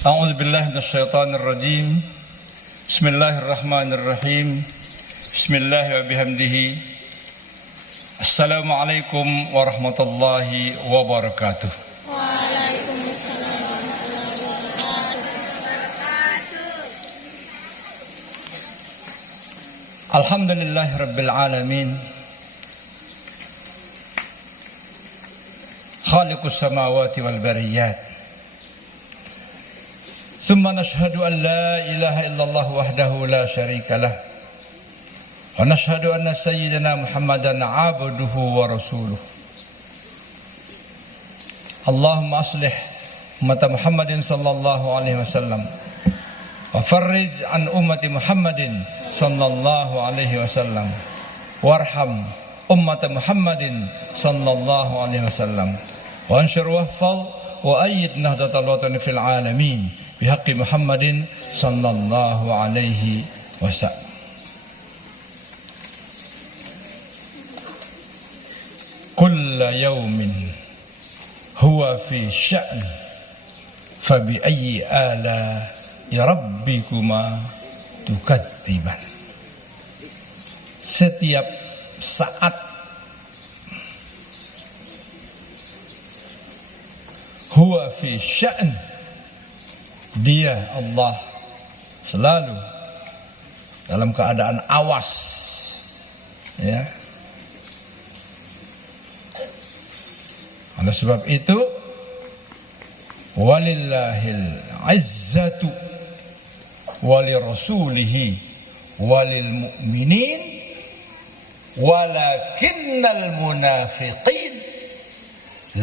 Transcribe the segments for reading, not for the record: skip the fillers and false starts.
A'udzu billahi minasyaitonir rajim. Bismillahirrahmanirrahim. Bismillahi wa bihamdihi. Assalamualaikum warahmatullahi wabarakatuh. Waalaikumsalam warahmatullahi wabarakatuh. Alhamdulillahirabbil alamin. Khaliqus samawati wal bariyat. Thumma nashhadu an la ilaha illallah wahdahu la syarika lah. Wa nashhadu anna sayyidina Muhammadan abduhu wa rasuluh. Allahumma aslih umat Muhammadin sallallahu alaihi wasallam. Wa farrij an ummati Muhammadin sallallahu alaihi wasallam. Warham umat Muhammadin sallallahu alaihi wasallam. Wa anshur wahfal wa ayyid nahdatal watani fil alamin bihaqqi Muhammadin sallallahu alaihi wasallam. Kulla yawmin huwa fi sya'n fa bi ayyi ala rabbikuma tukadziban. Setiap saat huwa fi sya'n, dia Allah selalu dalam keadaan awas, ya. Oleh sebab itu, walillahil izzatu walirrasulihi walil mu'minin walakinnal munafiqin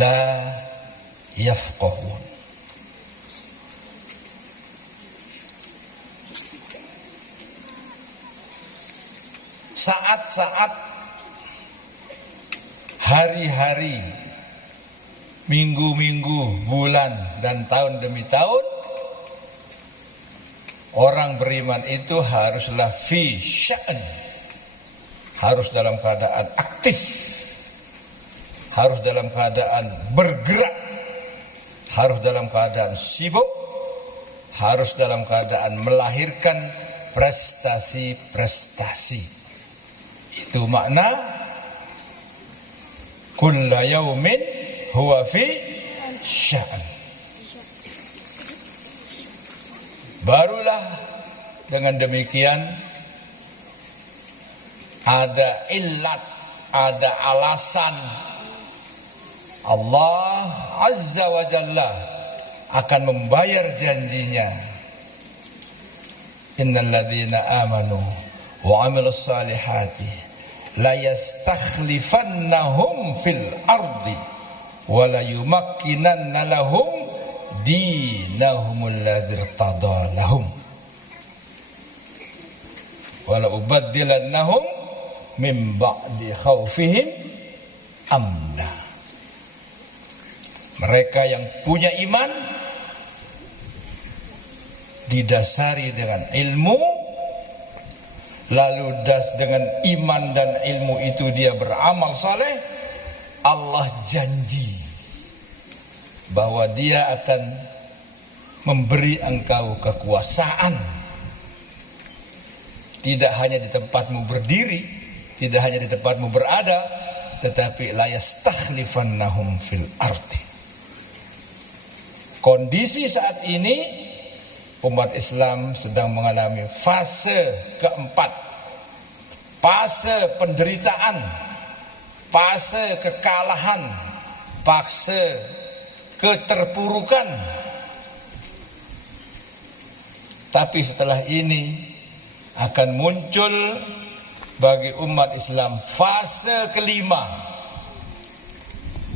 la yafqahun. Saat-saat, hari-hari, minggu-minggu, bulan, dan tahun demi tahun, orang beriman itu haruslah fi sya'n, harus dalam keadaan aktif, harus dalam keadaan bergerak, harus dalam keadaan sibuk, harus dalam keadaan melahirkan prestasi-prestasi. Itu makna kulla yaumin huwa fi sya'n. Barulah dengan demikian ada illat, ada alasan Allah Azza wa Jalla akan membayar janjinya. Innal ladzina amanu wa 'amilus salihati la yastakhlifannahum fil ardi wa la yumakkinanna lahum dinahumul ladzir tadalahum wa la ubaddilannahum min ba'di khaufihim amna. Mereka yang punya iman didasari dengan ilmu, lalu dengan iman dan ilmu itu dia beramal saleh, Allah janji bahwa dia akan memberi engkau kekuasaan, tidak hanya di tempatmu berdiri, tidak hanya di tempatmu berada, tetapi la yastakhlifannahum fil ardi. Kondisi saat ini umat Islam sedang mengalami fase keempat, fase penderitaan, fase kekalahan, fase keterpurukan. Tapi setelah ini akan muncul bagi umat Islam fase kelima,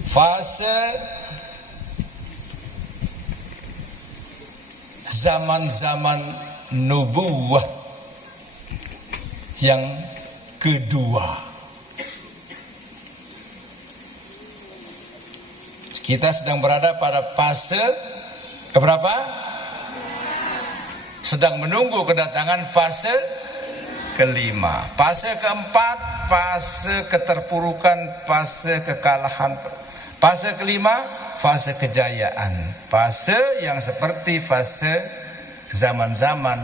fase zaman-zaman nubuwah yang kedua. Kita sedang berada pada fase keberapa? Sedang menunggu kedatangan fase kelima. Fase keempat, fase keterpurukan, fase kekalahan. Fase kelima, fase kejayaan, fase yang seperti fase zaman-zaman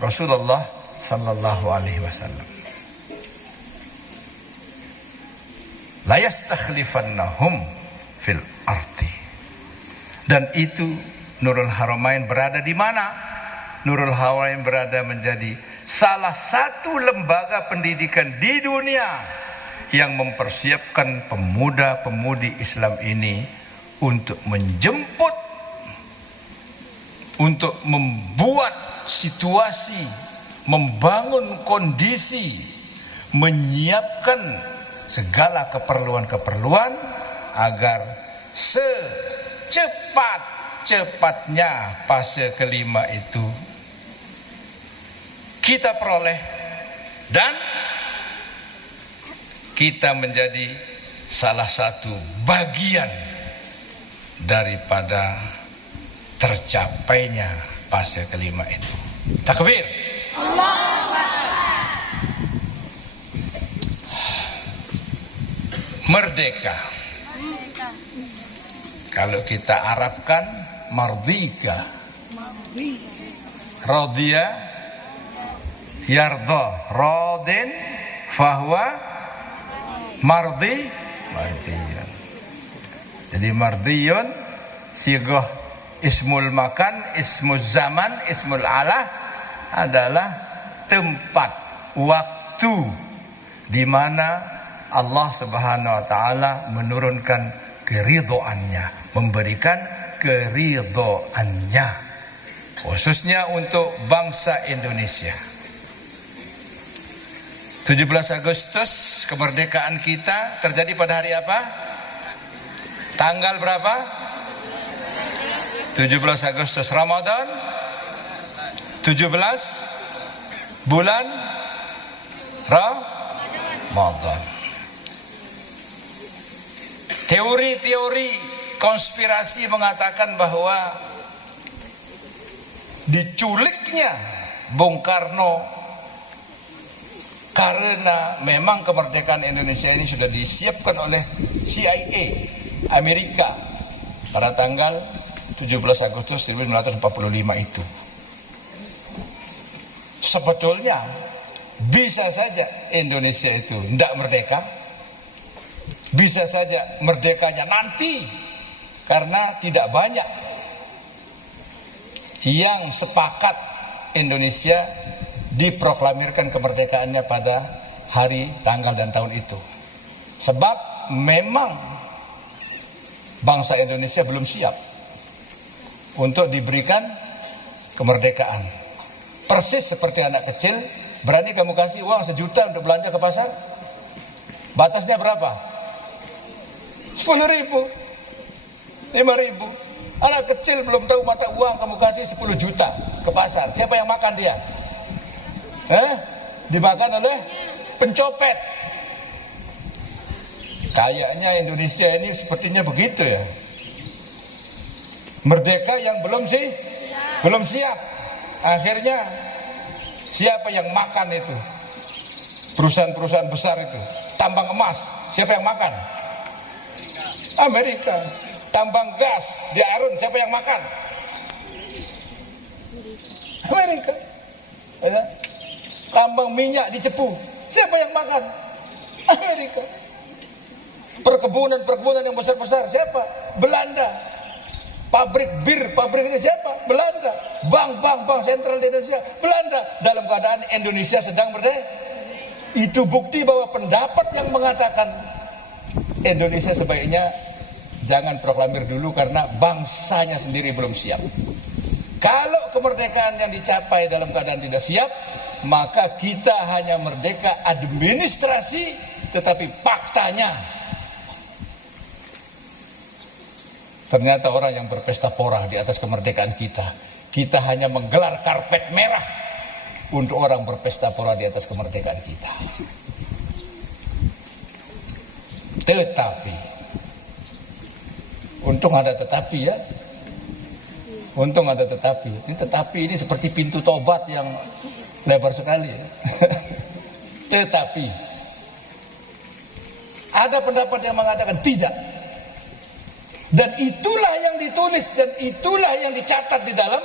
Rasulullah sallallahu alaihi wasallam. La yastakhlifannahum fil ardi. Dan itu Nurul Haramain berada di mana? Nurul Haramain berada menjadi salah satu lembaga pendidikan di dunia yang mempersiapkan pemuda-pemudi Islam ini untuk menjemput, untuk membuat situasi, membangun kondisi, menyiapkan segala keperluan-keperluan agar secepat-cepatnya fase kelima itu kita peroleh dan kita menjadi salah satu bagian daripada tercapainya fase kelima itu. Takbir. Merdeka. Kalau kita Arabkan mardika. Radhiya yarda. Radin fahuwa mardi. Mardiyun. Jadi mardiyun sigah ismul makan, ismul zaman, ismul alah adalah tempat, waktu di mana Allah Subhanahu wa taala menurunkan keridhaannya, memberikan keridhaannya khususnya untuk bangsa Indonesia. 17 Agustus kemerdekaan kita terjadi pada hari apa? Tanggal berapa? 17 Agustus Ramadan 17 bulan Ramadan. Teori-teori konspirasi mengatakan bahwa diculiknya Bung Karno karena memang kemerdekaan Indonesia ini sudah disiapkan oleh CIA Amerika pada tanggal 17 Agustus 1945 itu. Sebetulnya bisa saja Indonesia itu tidak merdeka, bisa saja merdekanya nanti, karena tidak banyak yang sepakat Indonesia diproklamirkan kemerdekaannya pada hari, tanggal dan tahun itu. Sebab memang bangsa Indonesia belum siap untuk diberikan kemerdekaan. Persis seperti anak kecil, berani kamu kasih uang 1 juta untuk belanja ke pasar? Batasnya berapa? 10.000, 5.000. Anak kecil belum tahu mata uang, kamu kasih 10 juta ke pasar. Siapa yang makan dia? Dimakan oleh pencopet. Kayaknya Indonesia ini sepertinya begitu ya. Merdeka yang belum siap. Akhirnya siapa yang makan itu? Perusahaan-perusahaan besar itu. Tambang emas, siapa yang makan? Amerika. Tambang gas di Arun, siapa yang makan? Amerika. Tambang minyak di Cepu, siapa yang makan? Amerika. Perkebunan yang besar-besar, siapa? Belanda. Pabrik bir, pabriknya siapa? Belanda. Bank sentral di Indonesia, Belanda. Dalam keadaan Indonesia sedang merdeka. Itu bukti bahwa pendapat yang mengatakan Indonesia sebaiknya jangan proklamir dulu karena bangsanya sendiri belum siap. Kalau kemerdekaan yang dicapai dalam keadaan tidak siap, maka kita hanya merdeka administrasi, tetapi faktanya ternyata orang yang berpesta pora di atas kemerdekaan kita. Kita hanya menggelar karpet merah untuk orang berpesta pora di atas kemerdekaan kita. Tetapi, untung ada tetapi ya. Untung ada tetapi. Tetapi ini seperti pintu tobat yang lebar sekali ya. Tetapi ada pendapat yang mengatakan tidak. Dan itulah yang ditulis dan itulah yang dicatat di dalam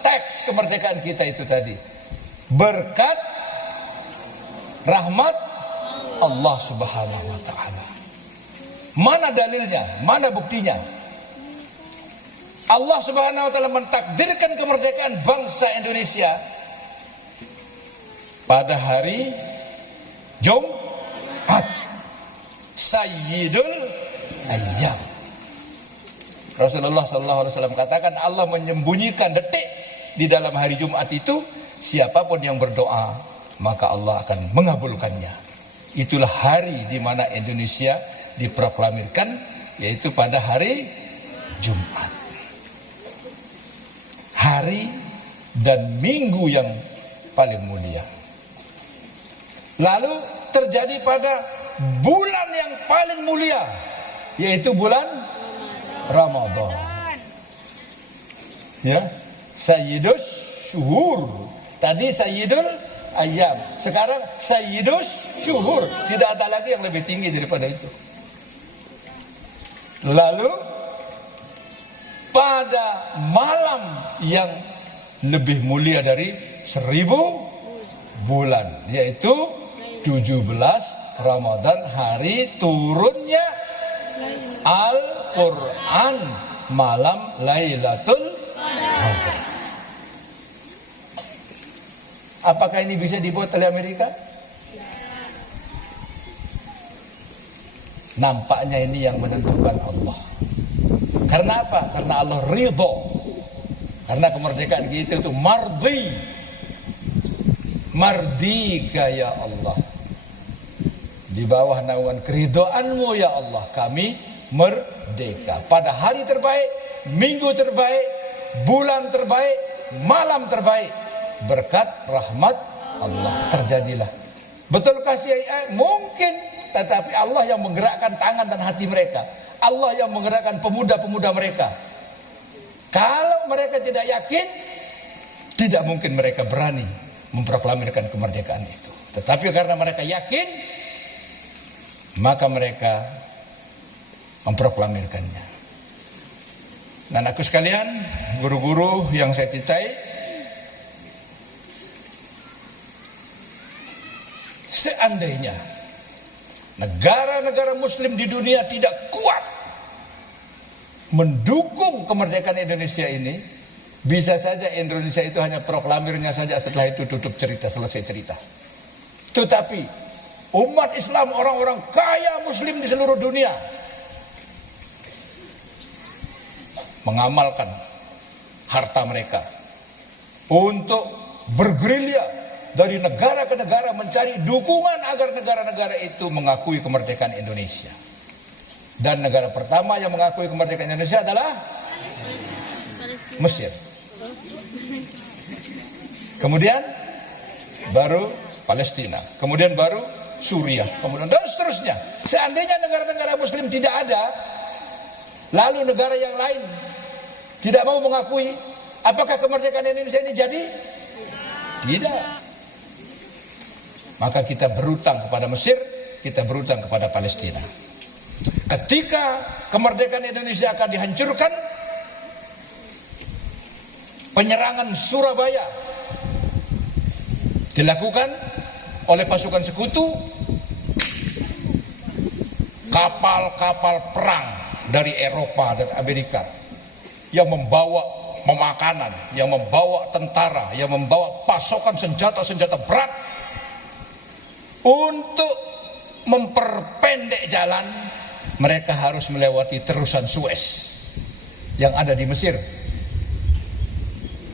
teks kemerdekaan kita itu tadi. Berkat rahmat Allah Subhanahu wa taala. Mana dalilnya? Mana buktinya? Allah Subhanahu wa taala mentakdirkan kemerdekaan bangsa Indonesia pada hari Jumat, Sayyidul Ayyam. Rasulullah SAW katakan Allah menyembunyikan detik di dalam hari Jumat itu, siapapun yang berdoa maka Allah akan mengabulkannya. Itulah hari di mana Indonesia diproklamirkan, yaitu pada hari Jumat. Hari dan minggu yang paling mulia. Lalu terjadi pada bulan yang paling mulia, yaitu bulan Ramadan. Ya, Sayyidus Syuhur. Tadi Sayyidul Ayyam, sekarang Sayyidus Syuhur. Tidak ada lagi yang lebih tinggi daripada itu. Lalu pada malam yang lebih mulia dari 1000 bulan, yaitu 17 Ramadan, hari turunnya Al-Quran, malam Lailatul Qadar. Apakah ini bisa dibuat oleh Amerika? Nampaknya ini yang menentukan Allah. Karena apa? Karena Allah ridho. Karena kemerdekaan kita itu mardi. Mardika ya Allah. Di bawah naungan keridhoanmu ya Allah, kami merdeka. Pada hari terbaik, minggu terbaik, bulan terbaik, malam terbaik, berkat rahmat Allah terjadilah. Betulkah CIA? Mungkin, tetapi Allah yang menggerakkan tangan dan hati mereka. Allah yang menggerakkan pemuda-pemuda mereka. Kalau mereka tidak yakin, tidak mungkin mereka berani memproklamirkan kemerdekaan itu. Tetapi karena mereka yakin, maka mereka memproklamirkannya. Dan aku sekalian, guru-guru yang saya cintai, seandainya negara-negara muslim di dunia tidak kuat mendukung kemerdekaan Indonesia ini, bisa saja Indonesia itu hanya proklamirnya saja, setelah itu tutup cerita, selesai cerita. Tetapi umat Islam, orang-orang kaya muslim di seluruh dunia mengamalkan harta mereka untuk bergerilya dari negara ke negara mencari dukungan agar negara-negara itu mengakui kemerdekaan Indonesia. Dan negara pertama yang mengakui kemerdekaan Indonesia adalah Mesir. Kemudian baru Palestina, kemudian baru Suriah, kemudian dan seterusnya. Seandainya negara-negara muslim tidak ada, lalu negara yang lain tidak mau mengakui, apakah kemerdekaan Indonesia ini jadi? Tidak. Maka kita berutang kepada Mesir, kita berutang kepada Palestina. Ketika kemerdekaan Indonesia akan dihancurkan, penyerangan Surabaya dilakukan oleh pasukan sekutu, kapal-kapal perang dari Eropa dan Amerika yang membawa pemakanan, yang membawa tentara, yang membawa pasokan senjata-senjata berat untuk memperpendek jalan. Mereka harus melewati terusan Suez yang ada di Mesir.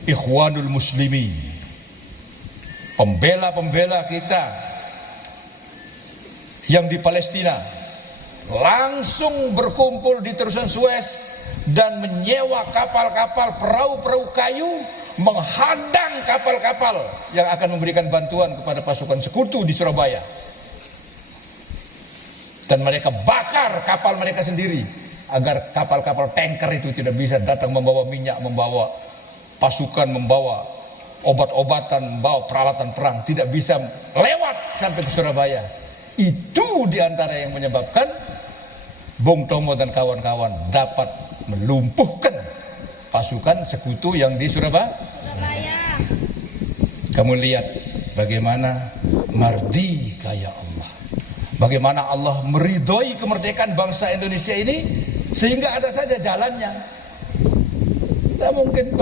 Ikhwanul Muslimin, pembela-pembela kita yang di Palestina, langsung berkumpul di terusan Suez dan menyewa kapal-kapal, perahu-perahu kayu, menghadang kapal-kapal yang akan memberikan bantuan kepada pasukan sekutu di Surabaya. Dan mereka bakar kapal mereka sendiri agar kapal-kapal tanker itu tidak bisa datang membawa minyak, membawa pasukan, membawa obat-obatan, membawa peralatan perang, tidak bisa lewat sampai ke Surabaya. Itu diantara yang menyebabkan Bung Tomo dan kawan-kawan dapat melumpuhkan pasukan sekutu yang di Surabaya. Kamu lihat bagaimana mardika ya Allah, bagaimana Allah meridhoi kemerdekaan bangsa Indonesia ini, sehingga ada saja jalannya. Tidak mungkin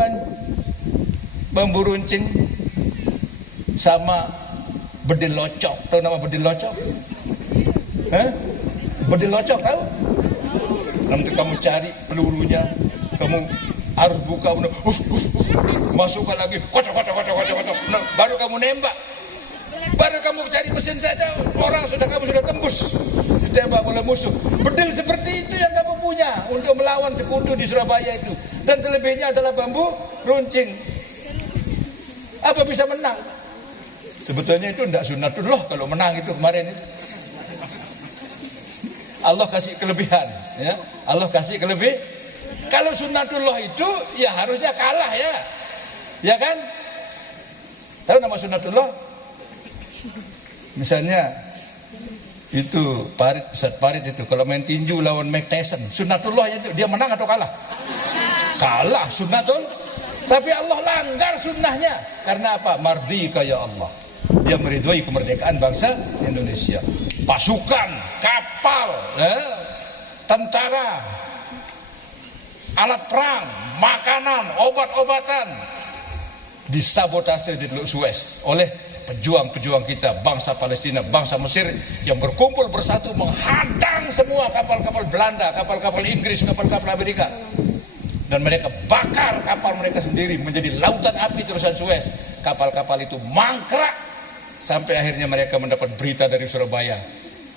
bambu runcing sama bedil locok. Tahu nama bedil locok? Bedil locok tahu? Nanti kamu cari pelurunya, kamu harus buka, masukkan lagi, kocok, nah, baru kamu nembak. Baru kamu cari mesin saja, kamu sudah tembus, ditembak oleh musuh. Bedil seperti itu yang kamu punya untuk melawan sekutu di Surabaya itu. Dan selebihnya adalah bambu runcing. Apa bisa menang? Sebetulnya itu tidak sunnatullah kalau menang itu kemarin itu. Allah kasih kelebihan, ya. Allah kasih kelebihan. Kalau sunnatullah itu ya harusnya kalah ya. Ya kan? Tahu nama sunnatullah? Misalnya itu Ustaz Farid itu kalau main tinju lawan Mike Tyson, sunnatullah itu dia menang atau kalah? Kalah sunnatul. Tapi Allah langgar sunnahnya. Karena apa? Mardika ya Allah. Dia meridhoi kemerdekaan bangsa Indonesia. Pasukan, kapal, tentara, alat perang, makanan, obat-obatan disabotase di Teluk Suez oleh pejuang-pejuang kita, bangsa Palestina, bangsa Mesir yang berkumpul bersatu menghadang semua kapal-kapal Belanda, kapal-kapal Inggris, kapal-kapal Amerika. Dan mereka bakar kapal mereka sendiri menjadi lautan api terusan Suez. Kapal-kapal itu mangkrak sampai akhirnya mereka mendapat berita dari Surabaya.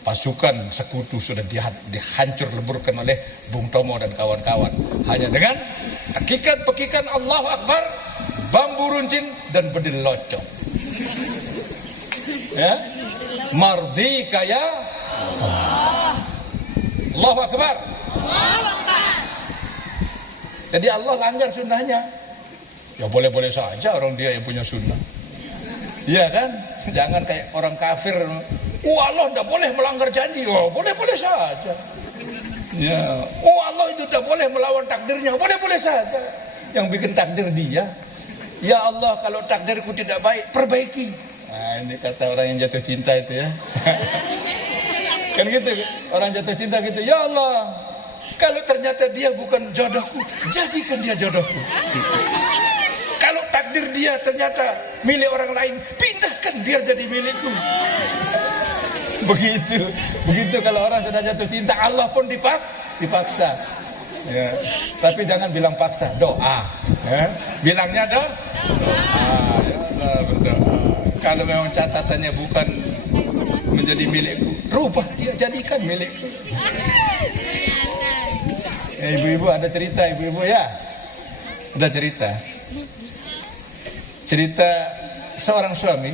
Pasukan sekutu sudah dihancur leburkan oleh Bung Tomo dan kawan-kawan. Hanya dengan tekikan-pekikan Allahu Akbar, bambu runcing dan bedil locok. Ya, mardika ya Allah. Allahu Akbar. Jadi Allah langgar sunnahnya. Ya boleh-boleh saja orang dia yang punya sunnah. Iya kan? Jangan kayak orang kafir. Allah tidak boleh melanggar janji. Oh, boleh-boleh saja. Ya. Allah itu tidak boleh melawan takdirnya. Boleh-boleh saja. Yang bikin takdir dia. Ya Allah, kalau takdirku tidak baik, perbaiki. Nah, ini kata orang yang jatuh cinta itu ya. Kan gitu, orang jatuh cinta gitu. Ya Allah, kalau ternyata dia bukan jodohku, jadikan dia jodohku. Kalau takdir dia ternyata milik orang lain, pindahkan biar jadi milikku. Begitu kalau orang sudah jatuh cinta, Allah pun dipaksa. Ya. Tapi jangan bilang paksa, doa. Ya. Bilangnya doa. Ya Allah, berdoa. Kalau memang catatannya bukan menjadi milikku, rubah dia jadikan milikku. Ibu-ibu ada cerita, ibu-ibu ya? Ada cerita. Cerita seorang suami